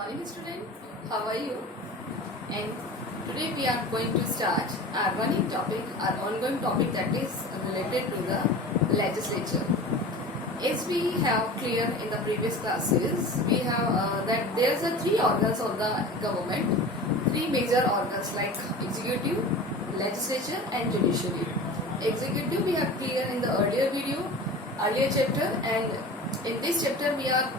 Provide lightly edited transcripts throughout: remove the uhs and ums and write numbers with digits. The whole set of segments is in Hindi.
morning student, how are you? And today we are going to start our ongoing topic that is related to the legislature. As we have cleared in the previous classes, we have that there are three organs of the government, three major organs like executive, legislature and judiciary. Executive we have cleared in the earlier chapter, and in this chapter we are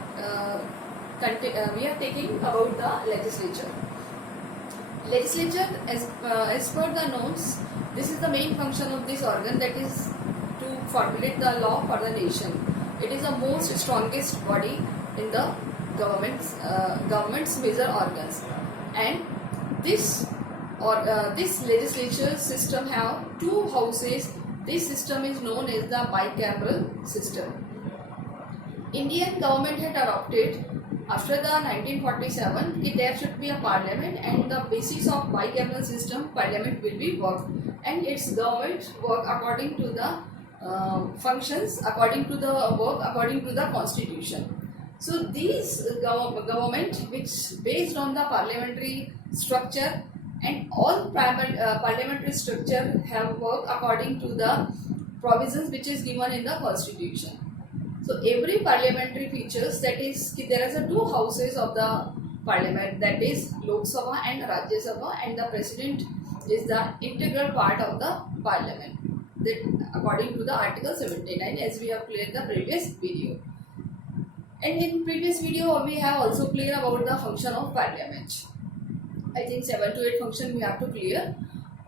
taking about the legislature. Legislature, as per the norms, this is the main function of this organ, that is to formulate the law for the nation. It is the most strongest body in the government's major organs, and this legislature system have two houses. This system is known as the bicameral system. Indian government had adopted after the 1947 that there should be a parliament, and the basis of bicameral system, parliament will be work, and its government work according to the functions, according to the work, according to the constitution. So these government, which based on the parliamentary structure, and all parliamentary structure have work according to the provisions which is given in the constitution. So every parliamentary features, that is, there are two houses of the parliament, that is Lok Sabha and Rajya Sabha, and the president is the integral part of the parliament, that according to the article 79, as we have cleared the previous video. And in previous video we have also cleared about the function of parliament. I think 7 to 8 function we have to clear.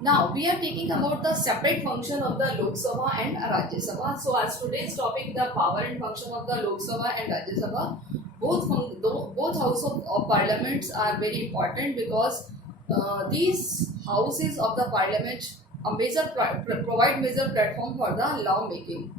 Now we are taking about the separate function of the Lok Sabha and Rajya Sabha. So as today's topic, the power and function of the Lok Sabha and Rajya Sabha, both houses of parliaments are very important, because these houses of the parliament provide major platform for the law making.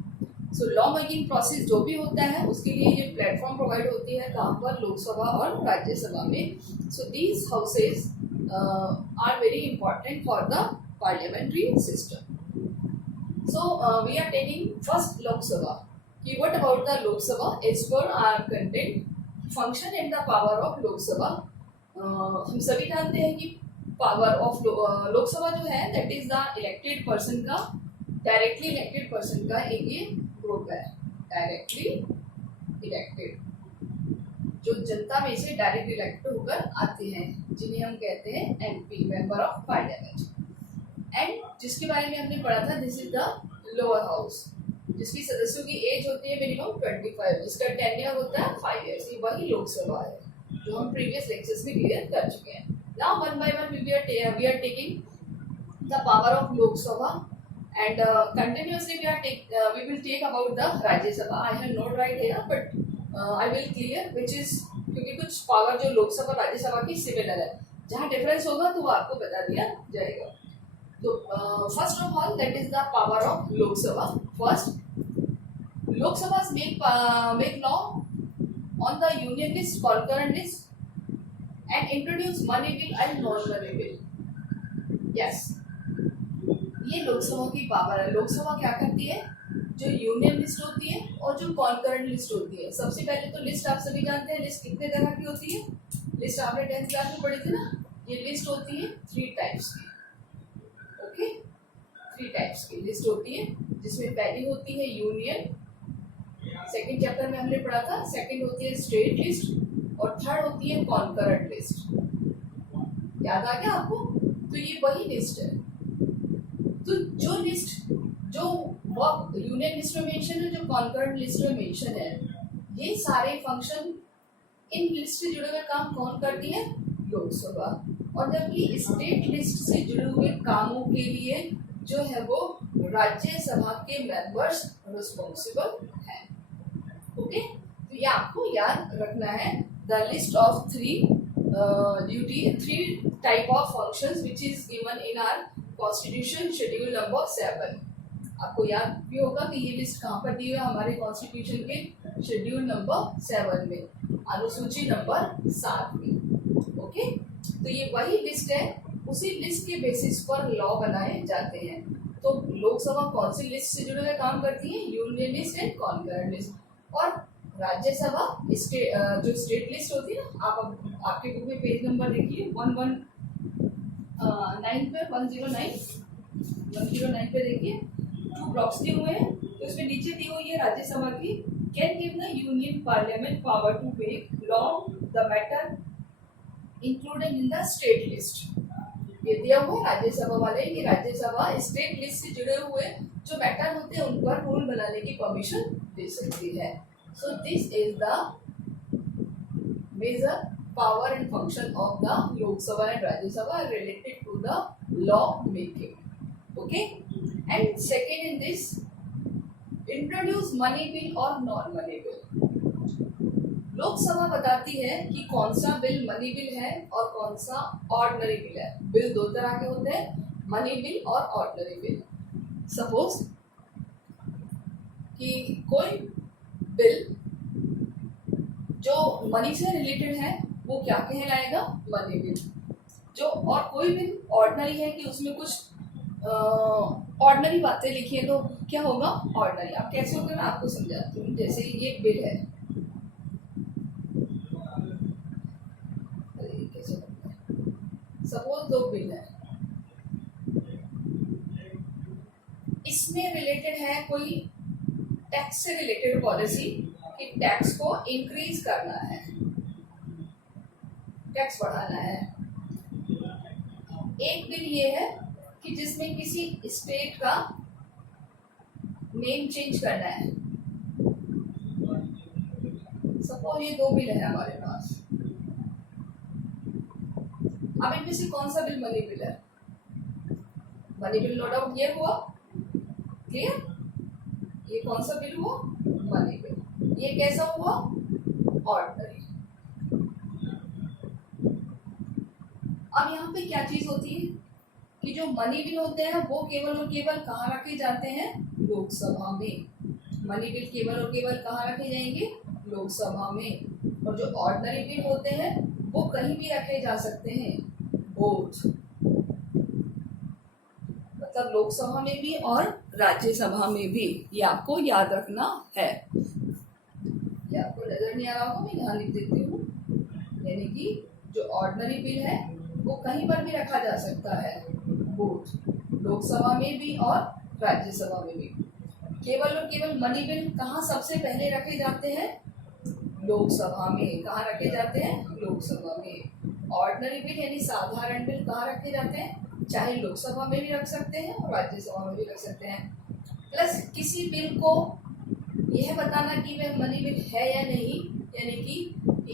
So law making process जो भी होता है उसके लिए ये प्लेटफॉर्म प्रोवाइड होती है कहाँ पर, लोकसभा और राज्य सभा में. So these houses are very important for the parliamentary system. So we are taking first Lok Sabha. What about the Lok Sabha? As per our content, function and the power of Lok Sabha. हम सभी जानते हैं कि पावर ऑफ लोक सभा जो है, that is the elected person का, डायरेक्टली इलेक्टेड पर्सन का एक ये ग्रुप है. डायरेक्टली इलेक्टेड, जो जनता में से डायरेक्ट इलेक्ट होकर आते हैं, जिन्हें हम कहते हैं MP, member of parliament. And जिसके बारे में हमने पढ़ा था, this is the lower house, जिसकी सदस्यों की एज होती है मिनिमम 25, इसका टेन्योर होता है 5 years. ये वही लोकसभा है जो हम प्रीवियस लेक्चर्स में क्लियर कर चुके हैं. Now one by one we are taking the power of Lok Sabha, and continuously we will take about the Rajya Sabha. I have not right here, but I will clear which is, क्योंकि कुछ पावर जो लोकसभा राज्य सभा की सिमिलर है, जहाँ डिफरेंस होगा तो वो आपको बता दिया जाएगा. तो first of all, that is the power of Lok Sabha. First, Lok Sabha make law on the union list, concurrent list, and introduce money bill and non-money bill. Yes, ये लोकसभा की पावर है. लोकसभा क्या करती है, जो यूनियन लिस्ट होती है और जो कॉन्करेंट लिस्ट होती है. सबसे पहले तो लिस्ट आप सभी जानते हैं, लिस्ट कितने तरह की होती है. लिस्ट आपने 10th क्लास में पढ़ी थी ना. ये लिस्ट होती है 3 टाइप्स की. ओके, 3 टाइप्स की लिस्ट होती है, जिसमें पहली होती है यूनियन, सेकंड चैप्टर में हमने पढ़ा था. सेकंड होती है स्टेट लिस्ट, और थर्ड होती है कॉन्करेंट लिस्ट. याद आ गया आपको? तो ये वही लिस्ट है. तो जो लिस्ट जो यूनियन लिस्ट में मेंशन है, जो कॉन्करेंट लिस्ट में मेंशन है, ये सारे फंक्शन इन लिस्ट से जुड़े हुए काम कौन करती है, लोकसभा. और जबकि स्टेट लिस्ट से जुड़े हुए कामों के लिए जो है वो राज्यसभा के मेंबर्स रिस्पॉन्सिबल हैं. ओके, तो ये आपको याद रखना है. The list of 3 type of functions which is given in our constitution schedule number 7. आपको याद भी होगा कि ये लिस्ट कहाँ पर दी है, हमारे कॉन्स्टिट्यूशन के शेड्यूल नंबर 7 में, अनुसूची नंबर 7 में. ओके, तो ये वही लिस्ट है, उसी लिस्ट के बेसिस पर लॉ बनाए जाते हैं. तो लोकसभा कौन सी लिस्ट से जुड़े हुए काम करती है, union list and concurrent list. और राज्यसभा जो स्टेट लिस्ट होती है ना, आप आपके बुक में पेज नंबर देखिए 119 पे 109 पे देखिए, टू ब्लॉक्स दिए हुए हैं, तो इसमें नीचे दी हुई है राज्यसभा की, can give the union parliament power to make law the matter included in the state list. ये दिया हुआ है राज्यसभा वाले कि राज्यसभा स्टेट लिस्ट से जुड़े हुए जो मैटर होते हैं उन पर रूल बनाने की परमिशन दे सकती है। So this is the major power and function of the Lok Sabha and Rajya Sabha related to the law making. Okay, and second in this, introduce money bill or non-money bill. लोक सभा बताती है कि कौन सा बिल मनी बिल है और कौन सा ऑर्डिनरी बिल है। बिल दो तरह के होते हैं, मनी बिल और ऑर्डिनरी बिल। सपोज कि कोई बिल जो मनी से रिलेटेड है वो क्या कहलाएगा, मनी बिल। जो और कोई बिल ऑर्डिनरी है कि उसमें कुछ ऑर्डिनरी बातें लिखी है तो क्या होगा, ऑर्डिनरी। आप कैसे होगा मैं आपको समझाती हूँ। जैसे ये बिल है, सपोज दो बिल है, इसमें रिलेटेड है कोई टैक्स से रिलेटेड पॉलिसी कि टैक्स को इंक्रीज करना है, टैक्स बढ़ाना है। एक बिल ये है कि जिसमें किसी स्टेट का नेम चेंज करना है। सपोज ये दो बिल है हमारे पास, अब इनमें से कौन सा बिल मनी बिल है, मनी बिल नो डाउट ये हुआ, क्लियर। ये कौन सा बिल हुआ, मनी बिल। ये कैसा हुआ, ऑर्डिनरी। अब यहाँ पे क्या चीज होती है कि जो मनी बिल होते हैं वो केवल और केवल कहाँ रखे जाते हैं, लोकसभा में। मनी बिल केवल और केवल कहाँ रखे जाएंगे, लोकसभा में। और जो ऑर्डिनरी बिल होते हैं वो कहीं भी रखे जा सकते हैं, बोथ, मतलब लोकसभा में भी और राज्यसभा में भी। ये आपको याद रखना है। ये आपको नजर नहीं आ रहा होगा, मैं यहाँ लिख देती हूँ। यानी कि जो ऑर्डिनरी बिल है वो कहीं पर भी रखा जा सकता है, बोथ, लोकसभा में भी और राज्यसभा में भी। केवल और केवल मनी बिल कहाँ सबसे पहले रखे जाते हैं, लोकसभा में। कहाँ रखे जाते हैं, लोकसभा में। ऑर्डिनरी बिल यानी साधारण बिल कहाँ रखे जाते हैं, चाहे लोकसभा में भी रख सकते हैं और राज्यसभा में भी रख सकते हैं। प्लस किसी बिल को यह बताना कि वह मनी बिल है या नहीं, यानी कि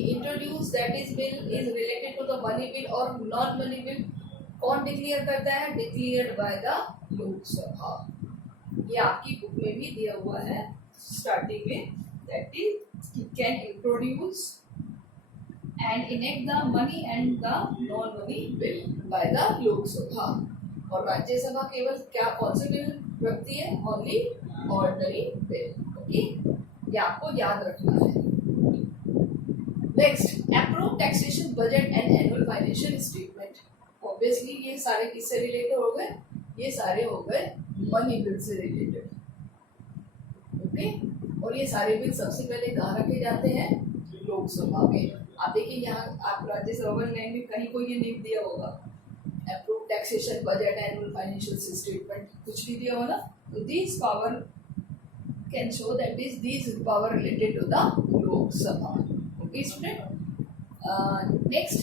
introduce that is bill is related to the money bill और नॉन मनी बिल कौन डिक्लेयर करता है, डिक्लेयर्ड बाय द लोकसभा। ये आपकी बुक में भी दिया हुआ है स्टार्टिंग में, that is can introduce and enact the money and the non-money bill by the लोक सभा। और राज्यसभा केवल क्या कौन से बिल रखती है, ओनली ऑर्डिनरी बिल। ओके, ये आपको याद रखना है। Next, approve taxation budget and annual financial statement. Obviously ये सारे किससे रिलेटेड हो गए, ये सारे हो गए मनी बिल से रिलेटेड। ओके, और ये सारे बिल सबसे पहले कहाँ रखे जाते हैं, लोकसभा में। आप देखिए यहाँ आप राज्यसभा नेम में कहीं कोई ये नेम दिया होगा, approve taxation budget annual financial statement, कुछ भी दिया होगा ना। तो this power can show that is this power related to the Lok Sabha. Okay student, next,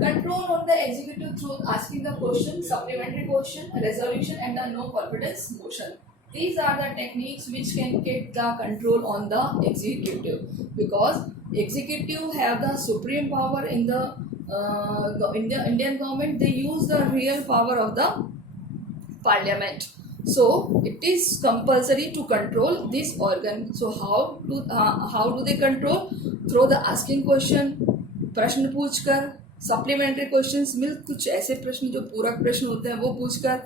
control on the executive through asking the question, supplementary question, resolution and the no confidence motion. These are the techniques which can get the control on the executive, because executive have the supreme power in the Indian government. They use the real power of the parliament, so it is compulsory to control this organ. So how do they control? Through the asking question, प्रश्न पूछकर, सप्लीमेंट्री क्वेश्चंस मिल कुछ ऐसे प्रश्न जो पूरक प्रश्न होते हैं वो पूछकर,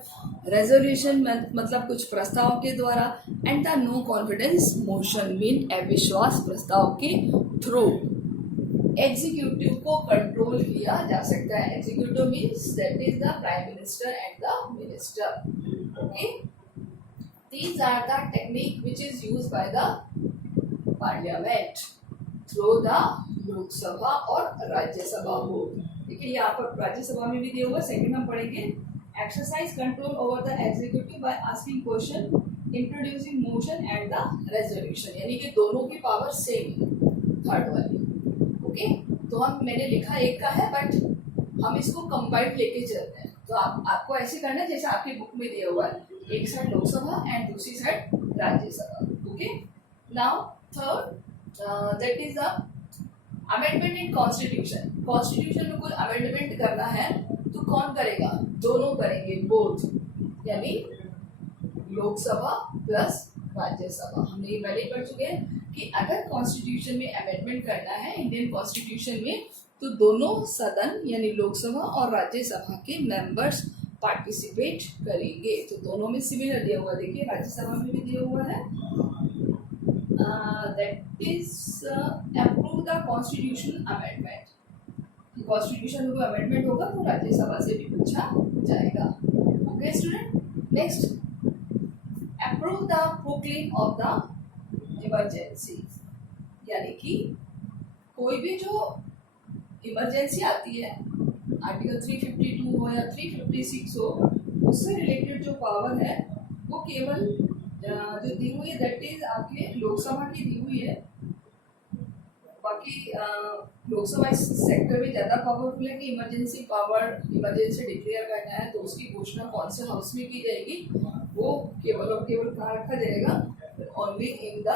रेजोल्यूशन मतलब कुछ प्रस्ताव के द्वारा, and the no confidence motion mean अविश्वास प्रस्ताव के थ्रू एग्जीक्यूटिव को कंट्रोल किया जा सकता है। Executive means that is the prime minister and the minister. Okay, these are the technique which is used by the parliament through the Lok Sabha और राज्यसभा बोर्ड। देखिए यहाँ पर राज्यसभा में भी दिया हुआ, सेकंड हम पढ़ेंगे exercise control over the executive by asking question, introducing motion and the resolution, यानी कि दोनों की पावर सेम है थर्ड वाली। ओके, तो मैंने लिखा एक का है बट हम इसको कंबाइंड लेके चलते हैं। तो आपको ऐसे करना है जैसे आपकी बुक में दिया हुआ है, एक साइड लोकसभा एंड दूसरी side Rajya Sabha. Okay, now third that is the amendment in constitution. Constitution में कोई अमेंडमेंट करना है तो कौन करेगा? दोनों करेंगे, बोथ, यानी लोकसभा प्लस राज्यसभा। हमने ये पहले ही पढ़ चुके हैं कि अगर कॉन्स्टिट्यूशन में अमेंडमेंट करना है इंडियन कॉन्स्टिट्यूशन में, तो दोनों सदन यानी लोकसभा और राज्यसभा के मेंबर्स पार्टिसिपेट करेंगे। तो दोनों में सिमिलर दिया हुआ, देखिए राज्यसभा में भी दिया हुआ है, that is approve the constitution amendment. Constitution में अमेंडमेंट होगा तो राज्यसभा से भी पूछा जाएगा। Okay student, next approve the proclaim of the emergency, यानी कि कोई भी जो इमरजेंसी आती है, आर्टिकल 352 हो या 356 हो, उससे रिलेटेड जो पावर है वो केवल जो दी हुई है दैट इज आपके लोकसभा की दी हुई है। बाकी लोकसभा इस सेक्टर में ज़्यादा पावरफुल है कि इमरजेंसी पावर, इमरजेंसी डिक्लेयर करना है तो उसकी घोषणा कौन से हाउस में की जाएगी, वो केवल और केवल कहाँ रखा जाएगा? Only in the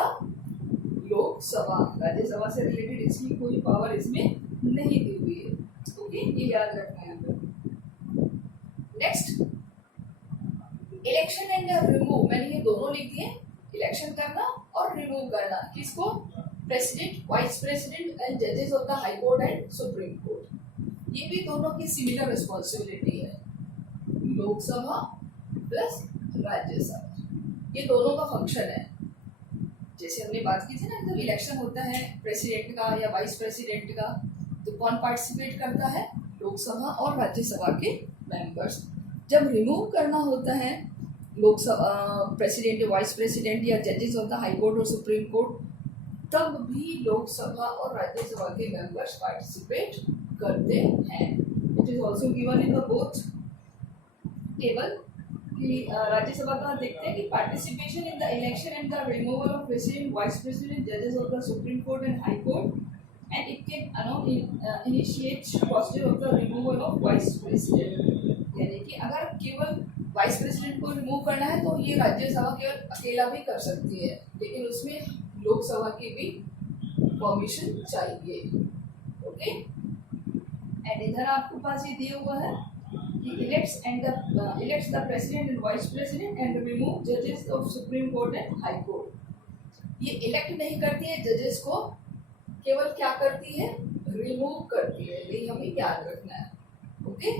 Lok Sabha. Rajya Sabha से रिलेटेड इसकी कोई पावर इसमें नहीं दी हुई है। ओके, ये याद रखना है। नेक्स्ट इलेक्शन एंड रिमूव, मैंने ये दोनों लिख दिए, इलेक्शन करना और रिमूव करना, किसको? प्रेसिडेंट, वाइस प्रेसिडेंट एंड जजेस of the high court and supreme court. ये भी दोनों की सिमिलर रिस्पॉन्सिबिलिटी है, लोकसभा प्लस राज्यसभा, ये दोनों का फंक्शन है। जैसे हमने बात की थी ना, जब इलेक्शन होता है प्रेसिडेंट का या वाइस प्रेसिडेंट का, तो कौन पार्टिसिपेट करता है? लोकसभा और राज्यसभा के मेंबर्स। जब रिमूव करना होता है लोकसभा प्रेसिडेंट, वाइस प्रेसिडेंट या जजेस ऑफ द हाई कोर्ट और सुप्रीम कोर्ट, तब भी लोकसभा और राज्यसभा के मेंबर्स पार्टिसिपेट करते हैं। It is also given in the both table कि राज्यसभा का देखते हैं कि participation in the election and the removal of president, vice president, जजेस of the supreme court and high court, and it can initiate procedure of the removal of vice president. यानी कि अगर केवल वाइस प्रेसिडेंट को रिमूव करना है तो ये राज्यसभा केवल अकेला भी कर सकती है, लेकिन उसमें लोकसभा की भी परमिशन चाहिए। ओके, एंड इधर आपके पास ये दिया हुआ है कि elects the president and vice president and remove judges of supreme court and high court। ये इलेक्ट नहीं करती है जजेस को, केवल क्या करती है? रिमूव करती है। यही हमें याद रखना है। ओके,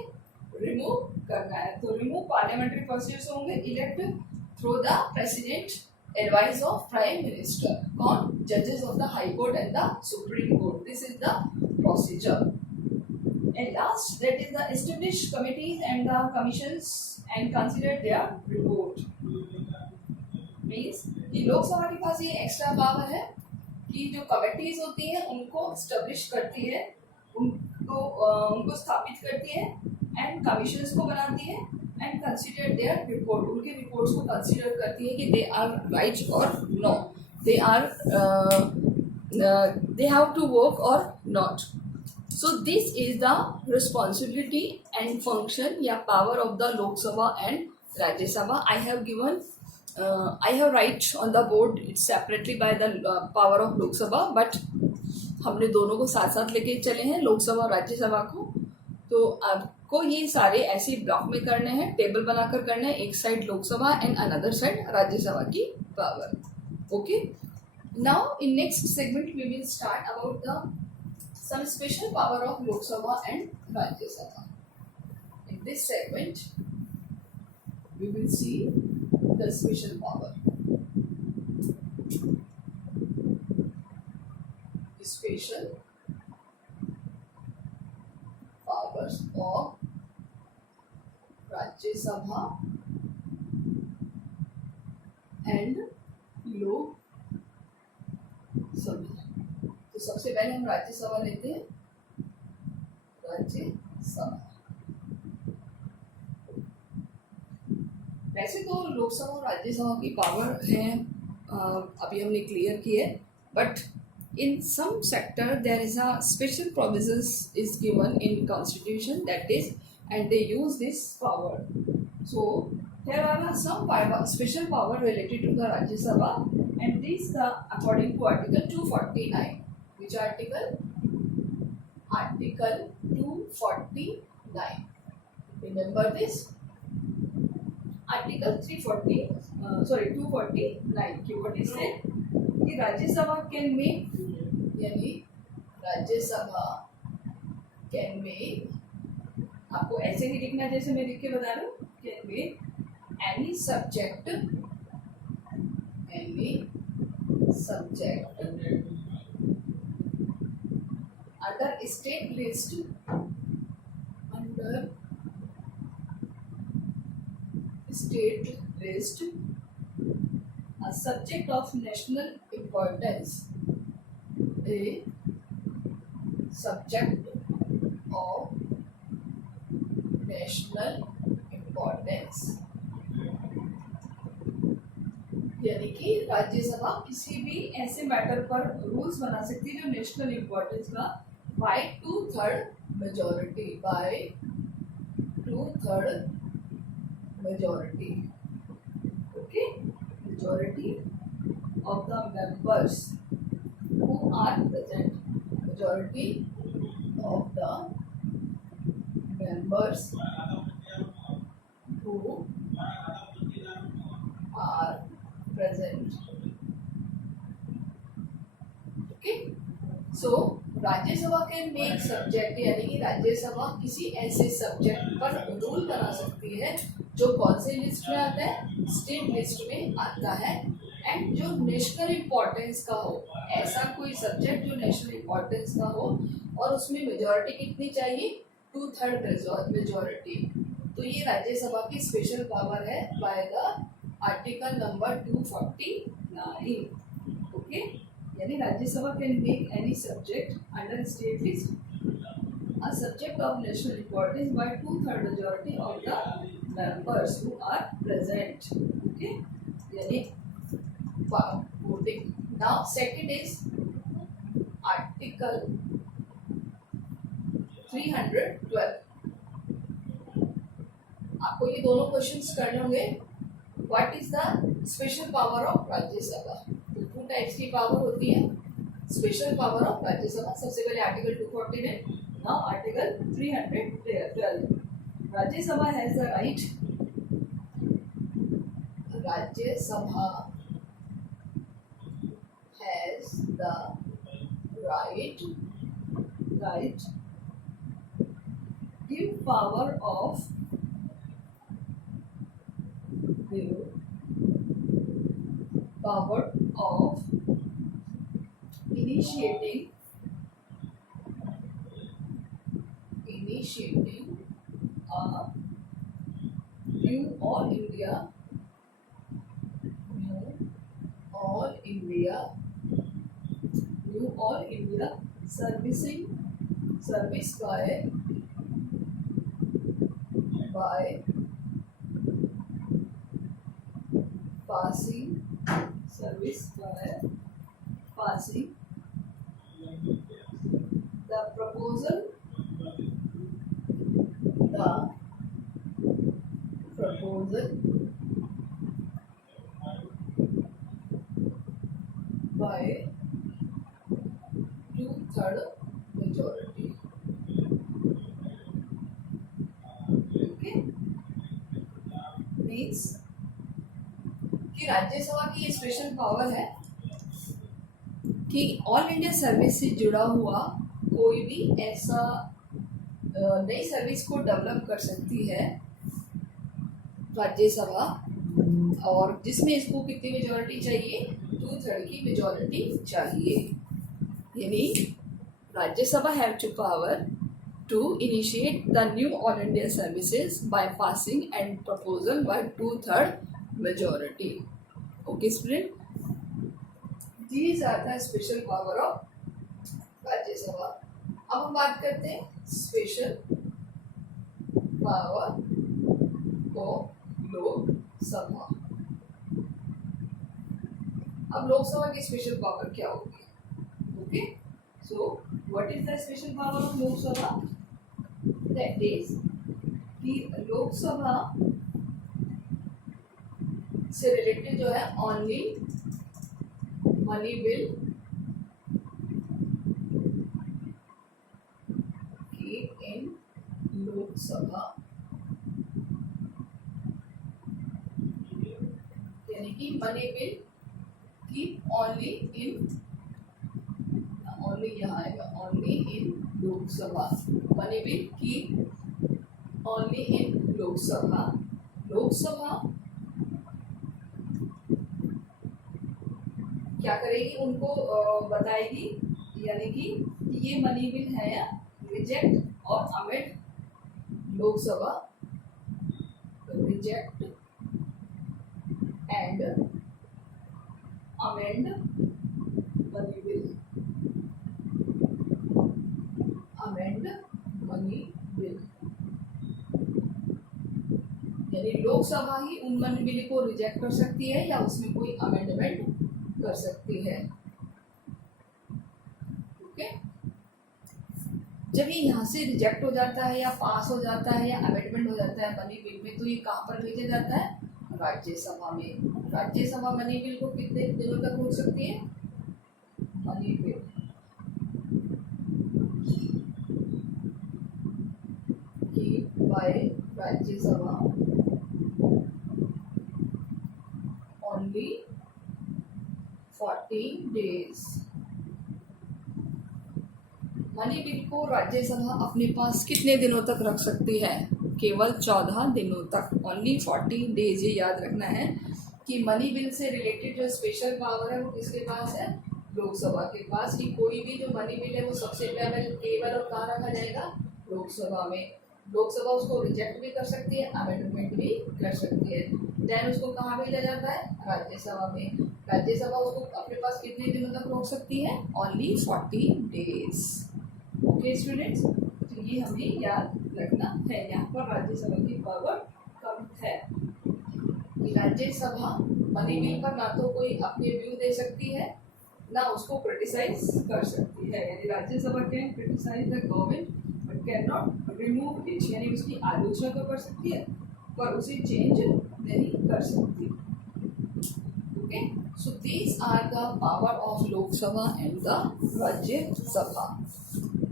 रिमूव करना है तो रिमूव पार्लियामेंट्री प्रोसीजर्स होंगे, elect through the president advice of prime minister. कौन? जजेस of the high court and the supreme court. This is the procedure. And last, that is the established committees and the commissions and consider their report। Means कि लोकसभा के पास ये एक्स्ट्रा पावर है कि जो कमिटीज होती हैं उनको एस्टेब्लिश करती है, उनको स्थापित करती है, एंड कमीशंस को बनाती है, एंड कंसिडर देयर रिपोर्ट, उनके रिपोर्ट्स को कंसिडर करती है कि दे आर राइट और no, they have to work or not। So this is the responsibility and function या power of the Lok Sabha and Rajya Sabha। I have write on the board it separately by the power of Lok Sabha, but हमने दोनों को साथ साथ लेके चले हैं, लोकसभा और राज्यसभा को। तो आपको ये सारे ऐसे ब्लॉक में करने हैं, टेबल बनाकर करने हैं, एक side Lok Sabha and another side Rajya Sabha की power. Okay, now in next segment we will start about the some special power of Lok Sabha and Rajya Sabha। In this segment, we will see the special power। Special powers of Rajya Sabha and Lok Rajya Sabha. तो सबसे पहले हम राज्यसभा लेते हैं, राज्यसभा। वैसे तो लोकसभा और राज्यसभा की पावर है, अभी हमने क्लियर की है, but in some sector there is a special provisions is given in constitution, that is, and they use this power. So there are some special power related to the Rajya Sabha, and these are according to article 249. Which article? Article 249. Remember this. Article 249 की what is it? कि राज्यसभा कैन मेक, यानी राज्यसभा कैन मेक, आपको ऐसे ही लिखना जैसे मैं लिख के बता रहा हूँ, can make any subject under state list, under state list, a subject of national importance, a subject of national importance, यानी कि राज्यसभा किसी भी ऐसे मैटर पर रूल्स बना सकती है जो नेशनल इंपॉर्टेंस का, by 2/3 majority, by 2/3 majority, okay, majority of the members who are present, majority of the members who are present, okay. So Rajya Sabha can make subject, यानी कि राज्यसभा किसी ऐसे सब्जेक्ट पर रूल बना सकती है जो कौन से लिस्ट में आता है, स्टेट लिस्ट में आता है, एंड जो नेशनल इम्पोर्टेंस का हो, ऐसा कोई सब्जेक्ट जो नेशनल इम्पोर्टेंस का हो, और उसमें मेजॉरिटी कितनी चाहिए, 2/3 मेजॉरिटी। तो ये राज्यसभा की स्पेशल पावर है by the article number 249, okay. यानी Rajya Sabha can make any subject under state list a subject of national importance by 2/3 majority of the members who are present, okay, yani voting. Now second is article 312. आपको ये दोनों क्वेश्चंस करने होंगे। What is the special power of Rajya Sabha? तो 2 टाइप्स की पावर होती है स्पेशल पावर ऑफ राज्यसभा। सबसे पहले article 249, now article 312. Rajya Sabha has the right, Rajya Sabha has the right give power of initiating a new all India service by passing the proposal by 2/3 majority, okay. Means कि राज्यसभा की ये स्पेशल पावर है कि ऑल इंडिया सर्विस से जुड़ा हुआ कोई भी ऐसा नई सर्विस को डेवलप कर सकती है राज्यसभा, और जिसमें इसको कितनी मेजॉरिटी चाहिए, 2/3 की मेजॉरिटी चाहिए। यानी Rajya Sabha have to power to initiate the new all India services by passing and proposal by 2/3 majority, okay student. These are the special power of Rajya Sabha. अब हम बात करते हैं स्पेशल पावर ऑफ लोकसभा। अब लोकसभा की स्पेशल पावर क्या होगी? Okay, so what is the special power of Lok Sabha? That is कि लोकसभा से रिलेटेड जो है only money bill keep in Lok Sabha, यानी कि money bill keep only in, only यहाँ आएगा, only in Lok Sabha. Money bill keep only in Lok Sabha. Lok Sabha क्या करेगी? उनको बताएगी, यानी कि ये मनी बिल है या रिजेक्ट और amend Lok Sabha, reject and amend money bill, amend money bill, यानी लोकसभा ही उन मनी बिल को रिजेक्ट कर सकती है या उसमें कोई अमेंडमेंट कर सकती है। ओके, जब ये यहाँ से रिजेक्ट हो जाता है या पास हो जाता है या अमेंडमेंट हो जाता है मनी बिल में, तो ये कहाँ पर भेजा जाता है? राज्यसभा में। राज्यसभा मनी बिल को कितने दिनों तक रोक सकती है? Money bill bye Rajya Sabha only 14 days। Money bill को राज्यसभा अपने पास कितने दिनों तक रख सकती है? केवल 14 दिनों तक, ओनली 14 days। ये याद रखना है कि मनी बिल से रिलेटेड जो स्पेशल पावर है वो किसके पास है? लोकसभा के पास। कि कोई भी जो मनी बिल है वो सबसे पहले केवल और कहाँ रखा जाएगा? लोकसभा में। लोकसभा उसको रिजेक्ट भी कर सकती है, अमेंडमेंट भी कर सकती है। देन उसको कहाँ भेजा जाता है? राज्यसभा में। राज्यसभा उसको अपने पास कितने दिनों तक रोक सकती है? Only 40 days। ओके स्टूडेंट्स, तो ये हमें याद रखना है। यहाँ पर राज्यसभा की पावर कम है कि राज्यसभा मनी बिल पर ना तो कोई अपने व्यू दे सकती है ना उसको क्रिटिसाइज कर सकती है। यानी Rajya Sabha can criticise the government but can not remove it, यानी उसकी आलोचना तो कर सकती है पर उसे चेंज नहीं कर सकती। Okay, so these are the power of Lok Sabha and the Rajya Sabha.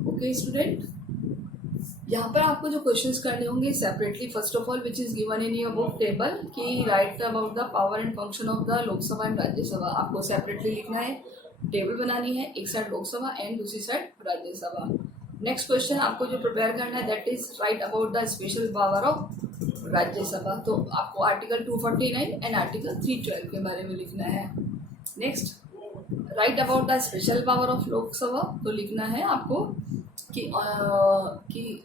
Okay student, यहाँ पर आपको जो क्वेश्चंस करने होंगे separately, first of all which is given in your book table कि right about the power and function of the Lok Sabha and Rajya Sabha. आपको सेपरेटली लिखना है, टेबल बनानी है, एक साइड लोकसभा एंड दूसरी साइड राज्यसभा। नेक्स्ट क्वेश्चन आपको जो प्रिपेयर करना है that is right about the special power of Rajya Sabha. तो आपको आर्टिकल 249 एंड आर्टिकल 312 के बारे में लिखना है। Next right about the special power of Lok Sabha, तो लिखना है आपको कि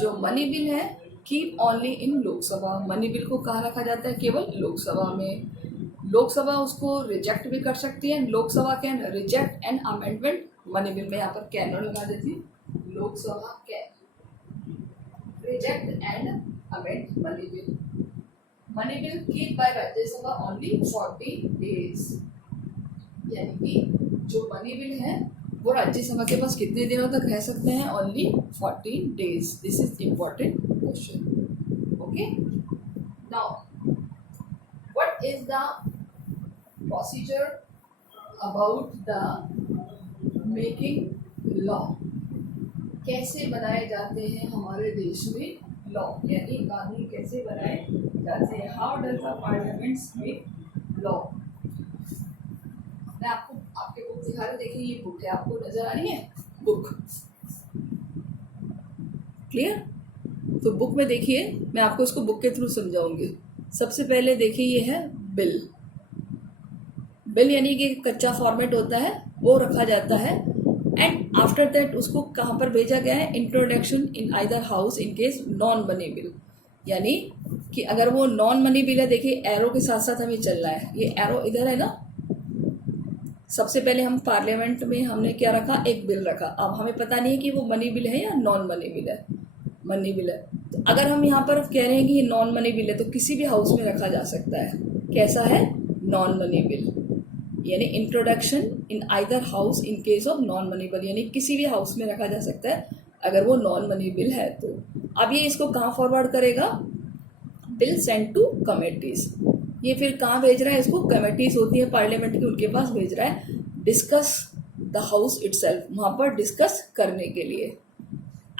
जो मनी बिल है keep only in Lok Sabha. Money bill को कहाँ रखा जाता है? केवल लोकसभा में। लोकसभा उसको रिजेक्ट भी कर सकती है, Lok Sabha can reject and amendment money bill में। यहाँ पर कैन लगा देती हूँ, Lok Sabha can reject and amend money bill. Money bill keep by Rajya Sabha only 40 days, यानी कि जो मनी बिल है वो राज्यसभा के पास कितने दिनों तक रह सकते हैं? Only 14 days। This is important question. Okay, now what is the procedure about the making law? कैसे बनाए जाते हैं हमारे देश में लॉ, यानी कानून कैसे बनाए जाते हैं? How does the parliaments make law? मैं आपको आपके बुक दिखा रही, देखिए ये बुक है, आपको नजर आ रही है बुक? क्लियर? तो बुक में देखिए, मैं आपको इसको बुक के थ्रू समझाऊंगी। सबसे पहले देखिए ये है बिल। बिल यानी कि कच्चा फॉर्मेट होता है वो रखा जाता है एंड आफ्टर दैट उसको कहाँ पर भेजा गया है? Introduction in either house in case non money bill. यानी कि अगर वो नॉन मनी बिल है, देखिए एरो के साथ साथ हमें चल रहा है, ये एरो इधर है ना, सबसे पहले हम पार्लियामेंट में हमने क्या रखा, एक बिल रखा। अब हमें पता नहीं है कि वो मनी बिल है या नॉन मनी बिल है। मनी बिल है तो अगर हम यहाँ पर कह रहे हैं कि ये नॉन मनी बिल है तो किसी भी हाउस में रखा जा सकता है। कैसा है, नॉन मनी बिल, यानी introduction in either house in case of non money bill, यानी किसी भी हाउस में रखा जा सकता है अगर वो नॉन मनी बिल है तो। अब ये इसको कहाँ फॉरवर्ड करेगा, बिल सेंड टू कमेटीज। ये फिर कहाँ भेज रहा है इसको, कमेटीज होती है पार्लियामेंट की, उनके पास भेज रहा है, डिस्कस द हाउस इटसेल्फ, वहाँ पर डिस्कस करने के लिए।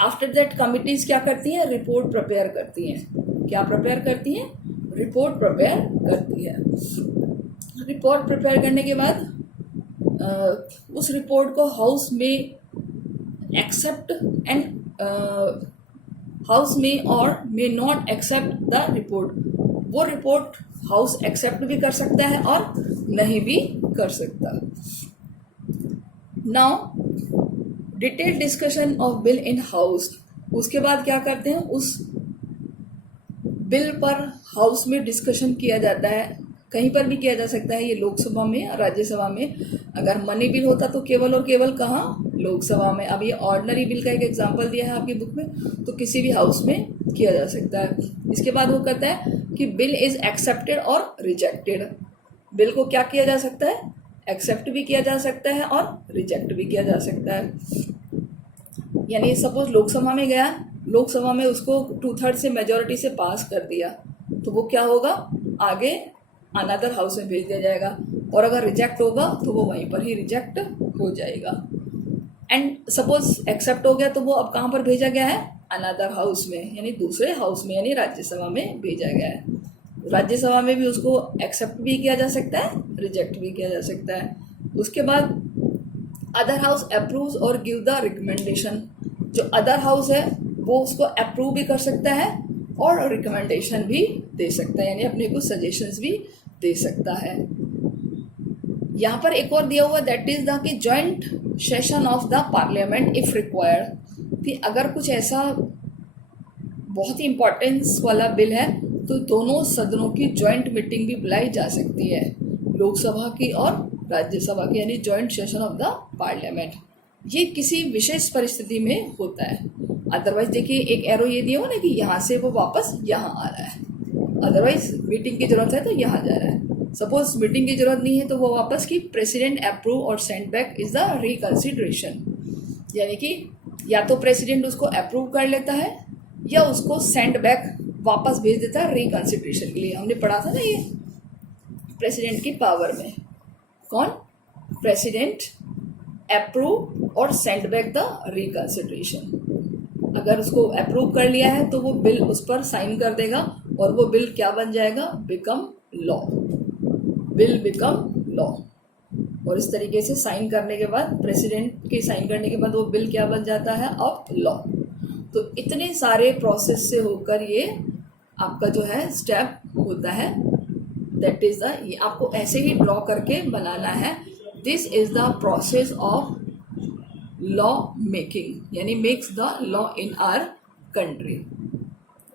आफ्टर दैट कमिटीज क्या करती हैं, रिपोर्ट प्रिपेयर करती हैं। क्या प्रिपेयर करती हैं, रिपोर्ट प्रिपेयर करती है। रिपोर्ट प्रिपेयर करने के बाद उस रिपोर्ट को हाउस में एक्सेप्ट एंड हाउस में और may not accept the report. वो रिपोर्ट हाउस एक्सेप्ट भी कर सकता है और नहीं भी कर सकता। Now detail discussion of bill in house. उसके बाद क्या करते हैं, उस बिल पर हाउस में डिस्कशन किया जाता है। कहीं पर भी किया जा सकता है, ये लोकसभा में और राज्यसभा में। अगर मनी बिल होता तो केवल और केवल कहाँ, लोकसभा में। अब ये ऑर्डिनरी बिल का एक एग्जांपल दिया है आपकी बुक में, तो किसी भी हाउस में किया जा सकता है। इसके बाद वो कहता है कि बिल इज एक्सेप्टेड और रिजेक्टेड। बिल को क्या किया जा सकता है, एक्सेप्ट भी किया जा सकता है और रिजेक्ट भी किया जा सकता है। यानी सपोज लोकसभा में गया, लोकसभा में उसको 2/3 से मेजोरिटी से पास कर दिया तो वो क्या होगा, आगे अनदर हाउस में भेज दिया जाएगा। और अगर रिजेक्ट होगा तो वो वहीं पर ही रिजेक्ट हो जाएगा। एंड सपोज एक्सेप्ट हो गया तो वो अब कहाँ पर भेजा गया है, अनदर हाउस में, यानी दूसरे हाउस में, यानी राज्यसभा में भेजा गया है। राज्यसभा में भी उसको एक्सेप्ट भी किया जा सकता है, रिजेक्ट भी किया जा सकता है। उसके बाद अदर हाउस अप्रूव्स और गिव द रिकमेंडेशन। जो अदर हाउस है वो उसको अप्रूव भी कर सकता है और रिकमेंडेशन भी दे सकता है, यानी अपने कुछ सजेशंस भी दे सकता है। यहाँ पर एक और दिया हुआ, दैट इज द कि joint session of the parliament if required. कि अगर कुछ ऐसा बहुत ही इंपॉर्टेंस वाला बिल है तो दोनों सदनों की जॉइंट मीटिंग भी बुलाई जा सकती है, लोकसभा की और राज्यसभा की, यानी joint session of the parliament. ये किसी विशेष परिस्थिति में होता है। अदरवाइज देखिए एक एरो ये दिया हो ना कि यहाँ से वो वापस यहाँ आ रहा है, अदरवाइज मीटिंग की जरूरत है तो यहाँ जा रहा है। सपोज मीटिंग की जरूरत नहीं है तो वो वापस की प्रेसिडेंट अप्रूव और send back is the reconsideration. यानी कि या तो प्रेसिडेंट उसको अप्रूव कर लेता है या उसको सेंड बैक वापस भेज देता है रिकंसिडरेशन के लिए। हमने पढ़ा था ना ये प्रेसिडेंट की पावर में, कौन, प्रेसिडेंट अप्रूव और सेंड बैक द रिकंसिडरेशन। अगर उसको अप्रूव कर लिया है तो वो बिल उस पर साइन कर देगा और वो बिल क्या बन जाएगा, become law, bill become law. और इस तरीके से साइन करने के बाद, प्रेसिडेंट के साइन करने के बाद वो बिल क्या बन जाता है, अब लॉ। तो इतने सारे प्रोसेस से होकर ये आपका जो है स्टेप होता है, दैट इज द, ये आपको ऐसे ही ड्रॉ करके बनाना है। This is the process of law making, यानी makes the law in our country.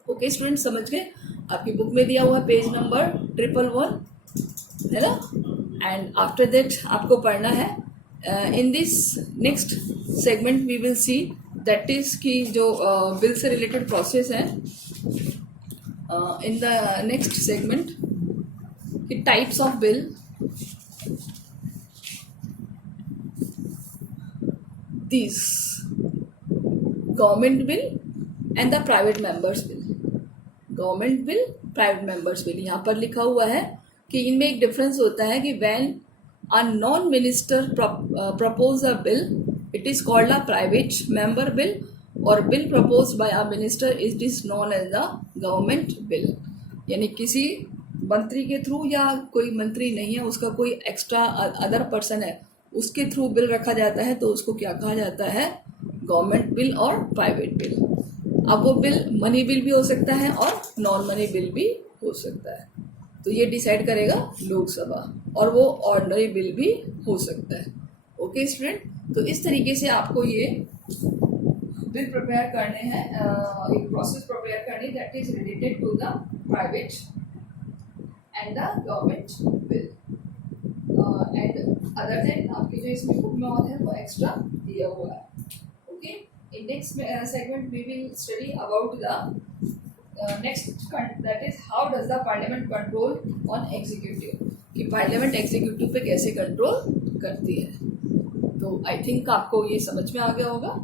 Okay student, समझ गए? आपकी बुक में दिया हुआ पेज नंबर 111 है ना। एंड आफ्टर दैट आपको पढ़ना है in this next segment we will see, that is की जो बिल से रिलेटेड प्रोसेस है इन द नेक्स्ट सेगमेंट, कि types of bill, these government bill and the private members bill। Government bill, private members bill. यहाँ पर लिखा हुआ है कि इनमें एक डिफरेंस होता है कि when a non minister propose a bill it is called a private member bill, और bill propose by a minister it is known as the government bill. यानी किसी मंत्री के थ्रू या कोई मंत्री नहीं है, उसका कोई एक्स्ट्रा अदर पर्सन है, उसके थ्रू बिल रखा जाता है तो उसको क्या कहा जाता है, गवर्नमेंट बिल और प्राइवेट बिल। अब वो बिल मनी बिल भी हो सकता है और नॉन मनी बिल भी हो सकता है, तो ये डिसाइड करेगा लोकसभा, और वो ऑर्डिनरी बिल भी हो सकता है। ओके स्टूडेंट, तो इस तरीके से आपको ये बिल प्रिपेयर करने हैं, एक प्रोसेस प्रिपेयर करनी, that is related to the private and the government bill. And other than आपके जो इसमें बुक में और है वो एक्स्ट्रा दिया हुआ है. Okay, in next segment we will study about the next that is how does the parliament control on executive, कि पार्लियामेंट एग्जीक्यूटिव पे कैसे कंट्रोल करती है. तो आई थिंक आपको ये समझ में आ गया होगा.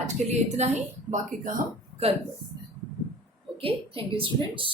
आज के लिए इतना ही, बाकी का हम कल पढ़ते हैं. Okay, thank you students.